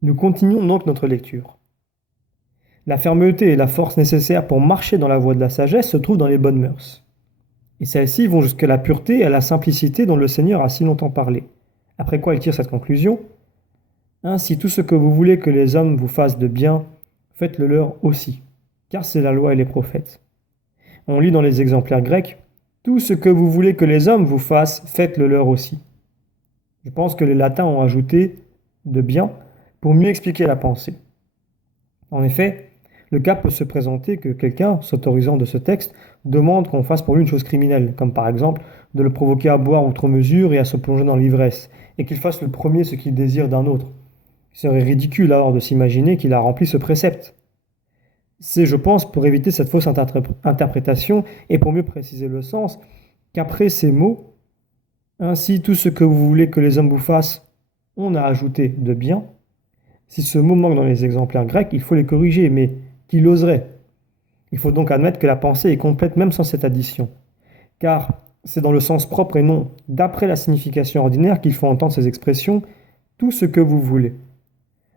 Nous continuons donc notre lecture. La fermeté et la force nécessaires pour marcher dans la voie de la sagesse se trouvent dans les bonnes mœurs. Et celles-ci vont jusqu'à la pureté et à la simplicité dont le Seigneur a si longtemps parlé. Après quoi il tire cette conclusion: Ainsi tout ce que vous voulez que les hommes vous fassent de bien, faites-le leur aussi, car c'est la loi et les prophètes. On lit dans les exemplaires grecs: Tout ce que vous voulez que les hommes vous fassent, faites-le leur aussi. Je pense que les latins ont ajouté de bien pour mieux expliquer la pensée. En effet, le cas peut se présenter que quelqu'un, s'autorisant de ce texte, demande qu'on fasse pour lui une chose criminelle, comme par exemple de le provoquer à boire outre mesure et à se plonger dans l'ivresse, et qu'il fasse le premier ce qu'il désire d'un autre. Il serait ridicule alors de s'imaginer qu'il a rempli ce précepte. C'est, je pense, pour éviter cette fausse interprétation et pour mieux préciser le sens, qu'après ces mots, ainsi tout ce que vous voulez que les hommes vous fassent, on a ajouté de bien. Si ce mot manque dans les exemplaires grecs, il faut les corriger, mais qui l'oserait? Il faut donc admettre que la pensée est complète même sans cette addition, car c'est dans le sens propre et non d'après la signification ordinaire qu'il faut entendre ces expressions, tout ce que vous voulez.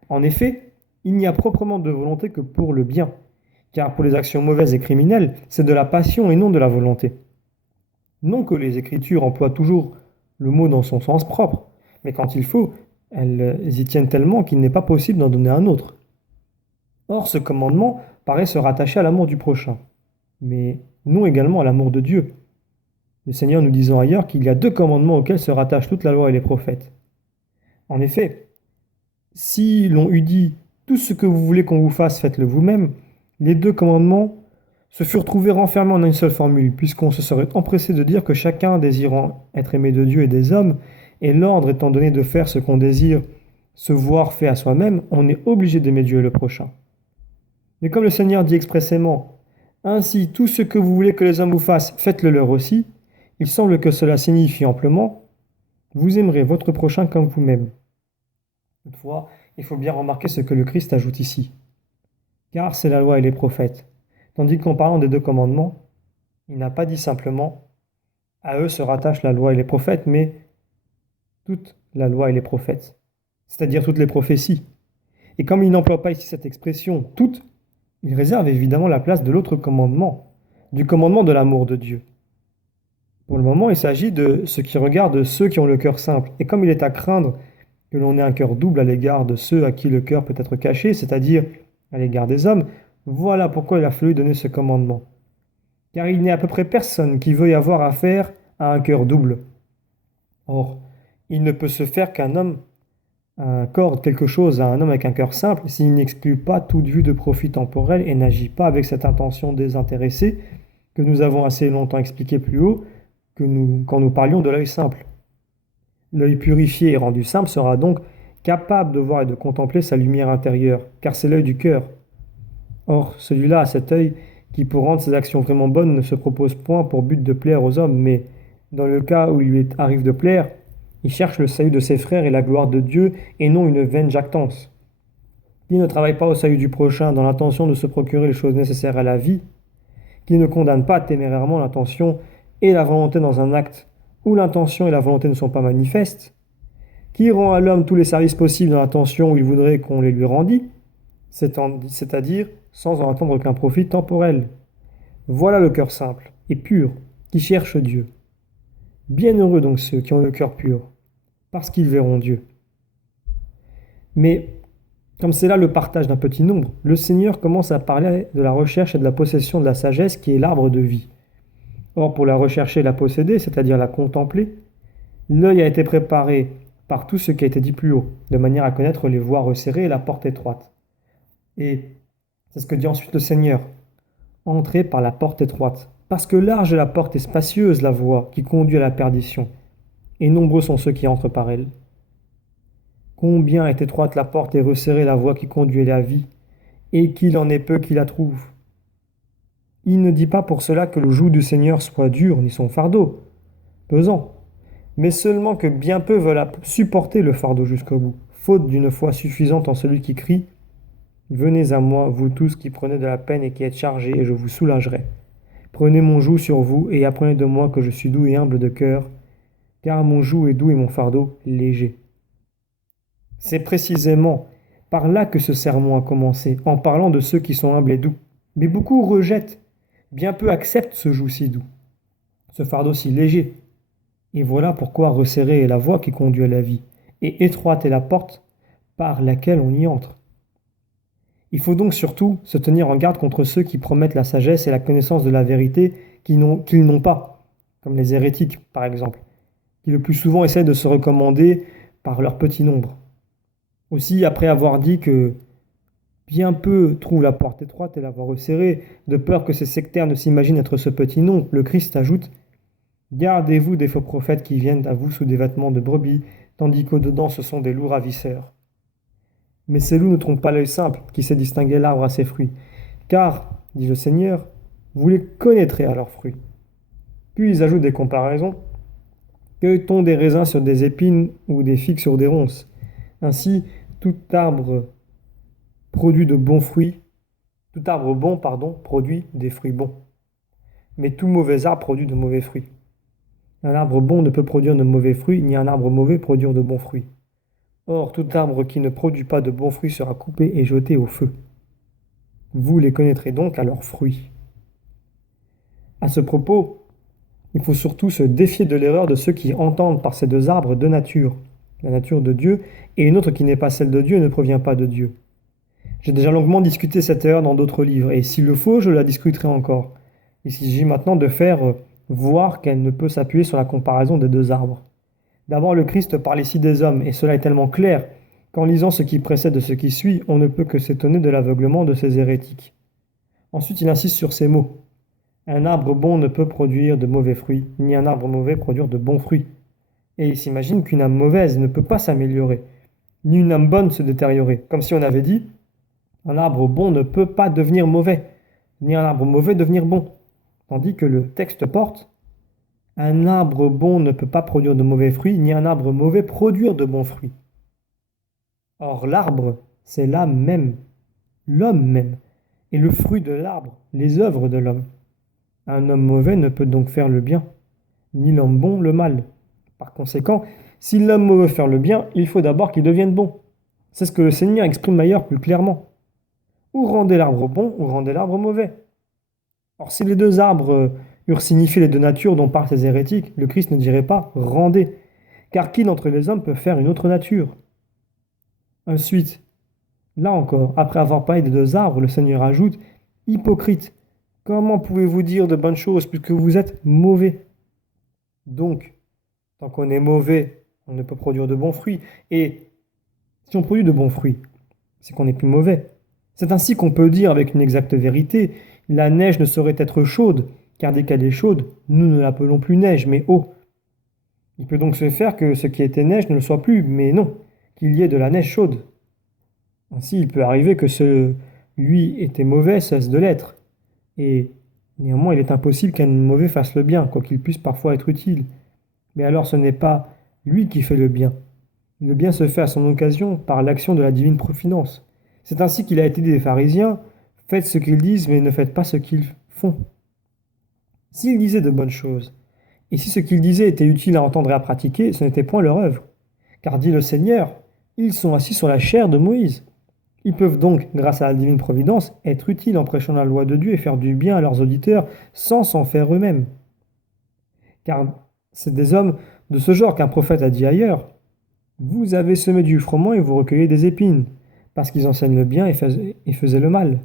En effet, il n'y a proprement de volonté que pour le bien, car pour les actions mauvaises et criminelles, c'est de la passion et non de la volonté. Non que les Écritures emploient toujours le mot dans son sens propre, mais quand il faut, elles y tiennent tellement qu'il n'est pas possible d'en donner un autre. Or, ce commandement paraît se rattacher à l'amour du prochain, mais non également à l'amour de Dieu. Le Seigneur nous disant ailleurs qu'il y a deux commandements auxquels se rattache toute la loi et les prophètes. En effet, si l'on eût dit tout ce que vous voulez qu'on vous fasse, faites-le vous-même, les deux commandements se furent trouvés renfermés en une seule formule, puisqu'on se serait empressé de dire que chacun désirant être aimé de Dieu et des hommes, et l'ordre étant donné de faire ce qu'on désire se voir fait à soi-même, on est obligé d'aimer Dieu et le prochain. Mais comme le Seigneur dit expressément, ainsi tout ce que vous voulez que les hommes vous fassent, faites-le leur aussi, il semble que cela signifie amplement, vous aimerez votre prochain comme vous-même. Toutefois, il faut bien remarquer ce que le Christ ajoute ici. Car c'est la loi et les prophètes. Tandis qu'en parlant des deux commandements, il n'a pas dit simplement à eux se rattachent la loi et les prophètes, mais toute la loi et les prophètes, c'est-à-dire toutes les prophéties. Et comme il n'emploie pas ici cette expression toutes, il réserve évidemment la place de l'autre commandement, du commandement de l'amour de Dieu. Pour le moment, il s'agit de ce qui regarde ceux qui ont le cœur simple. Et comme il est à craindre que l'on ait un cœur double à l'égard de ceux à qui le cœur peut être caché, c'est-à-dire à l'égard des hommes, voilà pourquoi il a fallu donner ce commandement. Car il n'est à peu près personne qui veuille avoir affaire à un cœur double. Or, il ne peut se faire qu'un homme accorde quelque chose à un homme avec un cœur simple s'il n'exclut pas toute vue de profit temporel et n'agit pas avec cette intention désintéressée que nous avons assez longtemps expliqué plus haut quand nous parlions de l'œil simple. L'œil purifié et rendu simple sera donc capable de voir et de contempler sa lumière intérieure, car c'est l'œil du cœur. Or, celui-là a cet œil qui, pour rendre ses actions vraiment bonnes, ne se propose point pour but de plaire aux hommes, mais, dans le cas où il lui arrive de plaire, il cherche le salut de ses frères et la gloire de Dieu, et non une vaine jactance. Qui ne travaille pas au salut du prochain dans l'intention de se procurer les choses nécessaires à la vie, qui ne condamne pas témérairement l'intention et la volonté dans un acte où l'intention et la volonté ne sont pas manifestes, qui rend à l'homme tous les services possibles dans l'intention où il voudrait qu'on les lui rendît, c'est-à-dire sans en attendre aucun profit temporel. Voilà le cœur simple et pur, qui cherche Dieu. Bienheureux donc ceux qui ont le cœur pur, parce qu'ils verront Dieu. Mais, comme c'est là le partage d'un petit nombre, le Seigneur commence à parler de la recherche et de la possession de la sagesse qui est l'arbre de vie. Or, pour la rechercher et la posséder, c'est-à-dire la contempler, l'œil a été préparé par tout ce qui a été dit plus haut, de manière à connaître les voies resserrées et la porte étroite. Et c'est ce que dit ensuite le Seigneur. Entrez par la porte étroite, parce que large est la porte et spacieuse la voie qui conduit à la perdition, et nombreux sont ceux qui entrent par elle. Combien est étroite la porte et resserrée la voie qui conduit à la vie, et qu'il en est peu qui la trouvent. Il ne dit pas pour cela que le joug du Seigneur soit dur, ni son fardeau, pesant, mais seulement que bien peu veulent supporter le fardeau jusqu'au bout, faute d'une foi suffisante en celui qui crie « Venez à moi, vous tous qui prenez de la peine et qui êtes chargés, et je vous soulagerai. Prenez mon joug sur vous, et apprenez de moi que je suis doux et humble de cœur, car mon joug est doux et mon fardeau léger. » C'est précisément par là que ce sermon a commencé, en parlant de ceux qui sont humbles et doux. Mais beaucoup rejettent, bien peu acceptent ce joug si doux, ce fardeau si léger. Et voilà pourquoi resserrée est la voie qui conduit à la vie, et étroite est la porte par laquelle on y entre. Il faut donc surtout se tenir en garde contre ceux qui promettent la sagesse et la connaissance de la vérité qu'ils n'ont pas, comme les hérétiques par exemple, qui le plus souvent essaient de se recommander par leur petit nombre. Aussi, après avoir dit que bien peu trouvent la porte étroite et la voie resserrée, de peur que ces sectaires ne s'imaginent être ce petit nombre, le Christ ajoute: Gardez-vous des faux prophètes qui viennent à vous sous des vêtements de brebis, tandis qu'au-dedans ce sont des loups ravisseurs. Mais ces loups ne trompent pas l'œil simple qui sait distinguer l'arbre à ses fruits. Car, dit le Seigneur, vous les connaîtrez à leurs fruits. Puis ils ajoutent des comparaisons. Cueille-t-on des raisins sur des épines ou des figues sur des ronces? Ainsi, tout arbre produit de bons fruits, tout arbre bon, produit des fruits bons. Mais tout mauvais arbre produit de mauvais fruits. Un arbre bon ne peut produire de mauvais fruits, ni un arbre mauvais produire de bons fruits. Or, tout arbre qui ne produit pas de bons fruits sera coupé et jeté au feu. Vous les connaîtrez donc à leurs fruits. À ce propos, il faut surtout se défier de l'erreur de ceux qui entendent par ces deux arbres deux natures, la nature de Dieu et une autre qui n'est pas celle de Dieu et ne provient pas de Dieu. J'ai déjà longuement discuté cette erreur dans d'autres livres, et s'il le faut, je la discuterai encore. Il s'agit maintenant de faire voir qu'elle ne peut s'appuyer sur la comparaison des deux arbres. D'abord, le Christ parle ici des hommes, et cela est tellement clair qu'en lisant ce qui précède de ce qui suit, on ne peut que s'étonner de l'aveuglement de ces hérétiques. Ensuite, il insiste sur ces mots. Un arbre bon ne peut produire de mauvais fruits, ni un arbre mauvais produire de bons fruits. Et il s'imagine qu'une âme mauvaise ne peut pas s'améliorer, ni une âme bonne se détériorer, comme si on avait dit un arbre bon ne peut pas devenir mauvais, ni un arbre mauvais devenir bon. Tandis que le texte porte un arbre bon ne peut pas produire de mauvais fruits, ni un arbre mauvais produire de bons fruits. Or, l'arbre, c'est l'âme même, l'homme même, et le fruit de l'arbre, les œuvres de l'homme. Un homme mauvais ne peut donc faire le bien, ni l'homme bon le mal. Par conséquent, si l'homme veut faire le bien, il faut d'abord qu'il devienne bon. C'est ce que le Seigneur exprime ailleurs plus clairement. Ou rendez l'arbre bon, ou rendez l'arbre mauvais. Or, si les deux arbres eurent signifié les deux natures dont parlent ces hérétiques, le Christ ne dirait pas rendez, car qui d'entre les hommes peut faire une autre nature? Ensuite, là encore, après avoir parlé des deux arbres, le Seigneur ajoute: hypocrite, comment pouvez-vous dire de bonnes choses puisque vous êtes mauvais? Donc, tant qu'on est mauvais, on ne peut produire de bons fruits. Et si on produit de bons fruits, c'est qu'on est plus mauvais. C'est ainsi qu'on peut dire avec une exacte vérité: la neige ne saurait être chaude, car dès qu'elle est chaude, nous ne l'appelons plus neige, mais eau. Il peut donc se faire que ce qui était neige ne le soit plus, mais non, qu'il y ait de la neige chaude. Ainsi, il peut arriver que ce lui était mauvais cesse de l'être. Et néanmoins, il est impossible qu'un mauvais fasse le bien, quoiqu'il puisse parfois être utile. Mais alors ce n'est pas lui qui fait le bien. Le bien se fait à son occasion par l'action de la divine providence. C'est ainsi qu'il a été dit des pharisiens: faites ce qu'ils disent, mais ne faites pas ce qu'ils font. S'ils disaient de bonnes choses, et si ce qu'ils disaient était utile à entendre et à pratiquer, ce n'était point leur œuvre. Car dit le Seigneur, ils sont assis sur la chair de Moïse. Ils peuvent donc, grâce à la divine providence, être utiles en prêchant la loi de Dieu et faire du bien à leurs auditeurs sans s'en faire eux-mêmes. Car c'est des hommes de ce genre qu'un prophète a dit ailleurs: vous avez semé du froment et vous recueillez des épines, parce qu'ils enseignent le bien et faisaient le mal.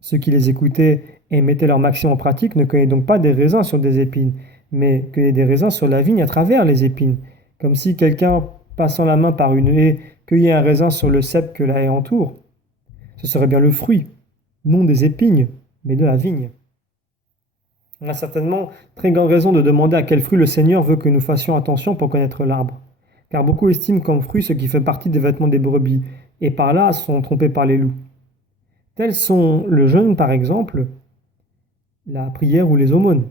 Ceux qui les écoutaient et mettaient leur maxime en pratique ne cueillaient donc pas des raisins sur des épines, mais cueillaient des raisins sur la vigne à travers les épines, comme si quelqu'un, passant la main par une haie, cueillait un raisin sur le cep que la haie entoure. Ce serait bien le fruit, non des épines, mais de la vigne. On a certainement très grande raison de demander à quel fruit le Seigneur veut que nous fassions attention pour connaître l'arbre. Car beaucoup estiment comme fruit ce qui fait partie des vêtements des brebis, et par là sont trompés par les loups. Tels sont le jeûne par exemple, la prière ou les aumônes.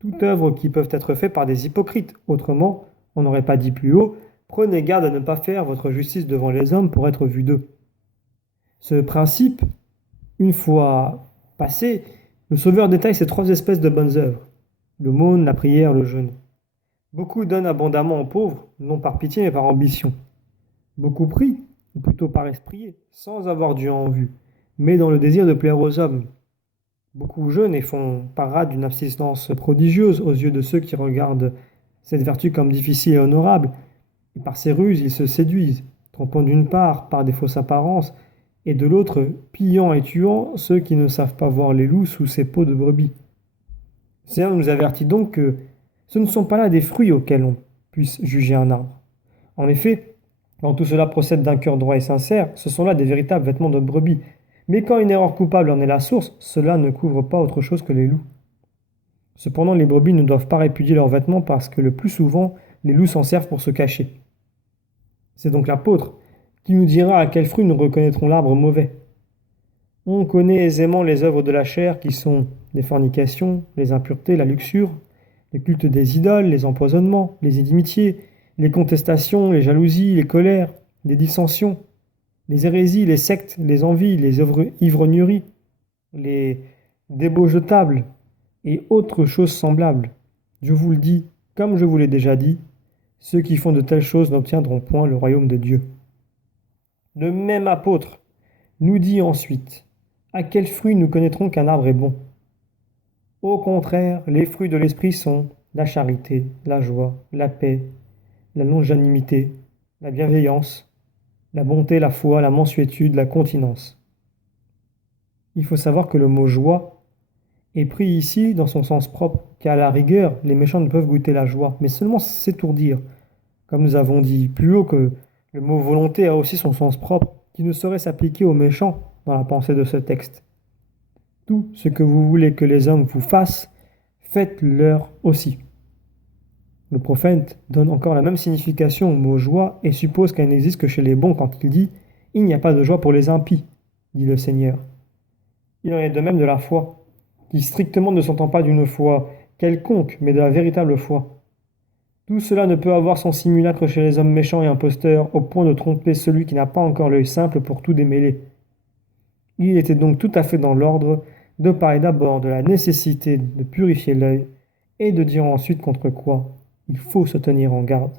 Toute œuvre qui peuvent être faites par des hypocrites. Autrement, on n'aurait pas dit plus haut: prenez garde à ne pas faire votre justice devant les hommes pour être vu d'eux. Ce principe, une fois passé, le Sauveur détaille ces trois espèces de bonnes œuvres: l'aumône, la prière, le jeûne. Beaucoup donnent abondamment aux pauvres, non par pitié mais par ambition. Beaucoup prient, ou plutôt par esprit, sans avoir Dieu en vue, mais dans le désir de plaire aux hommes. Beaucoup jeûnent et font parade d'une abstinence prodigieuse aux yeux de ceux qui regardent cette vertu comme difficile et honorable, et par ces ruses ils se séduisent, trompant d'une part par des fausses apparences, et de l'autre pillant et tuant ceux qui ne savent pas voir les loups sous ces peaux de brebis. Le Seigneur nous avertit donc que ce ne sont pas là des fruits auxquels on puisse juger un arbre. En effet, quand tout cela procède d'un cœur droit et sincère, ce sont là des véritables vêtements de brebis. Mais quand une erreur coupable en est la source, cela ne couvre pas autre chose que les loups. Cependant, les brebis ne doivent pas répudier leurs vêtements parce que le plus souvent, les loups s'en servent pour se cacher. C'est donc l'apôtre qui nous dira à quels fruits nous reconnaîtrons l'arbre mauvais. On connaît aisément les œuvres de la chair qui sont les fornications, les impuretés, la luxure, les cultes des idoles, les empoisonnements, les inimitiés, les contestations, les jalousies, les colères, les dissensions, les hérésies, les sectes, les envies, les ivrogneries, les débauches de table et autres choses semblables. Je vous le dis, comme je vous l'ai déjà dit, ceux qui font de telles choses n'obtiendront point le royaume de Dieu. Le même apôtre nous dit ensuite, à quels fruits nous connaîtrons qu'un arbre est bon? Au contraire, les fruits de l'esprit sont la charité, la joie, la paix, la longanimité, la bienveillance, la bonté, la foi, la mansuétude, la continence. Il faut savoir que le mot joie est pris ici dans son sens propre, car à la rigueur, les méchants ne peuvent goûter la joie, mais seulement s'étourdir. Comme nous avons dit plus haut que le mot volonté a aussi son sens propre, qui ne saurait s'appliquer aux méchants dans la pensée de ce texte. Tout ce que vous voulez que les hommes vous fassent, faites-leur aussi. Le prophète donne encore la même signification au mot joie et suppose qu'elle n'existe que chez les bons quand il dit « Il n'y a pas de joie pour les impies », dit le Seigneur. Il en est de même de la foi, qui strictement ne s'entend pas d'une foi quelconque, mais de la véritable foi. Tout cela ne peut avoir son simulacre chez les hommes méchants et imposteurs, au point de tromper celui qui n'a pas encore l'œil simple pour tout démêler. Il était donc tout à fait dans l'ordre de parler d'abord de la nécessité de purifier l'œil et de dire ensuite contre quoi il faut se tenir en garde.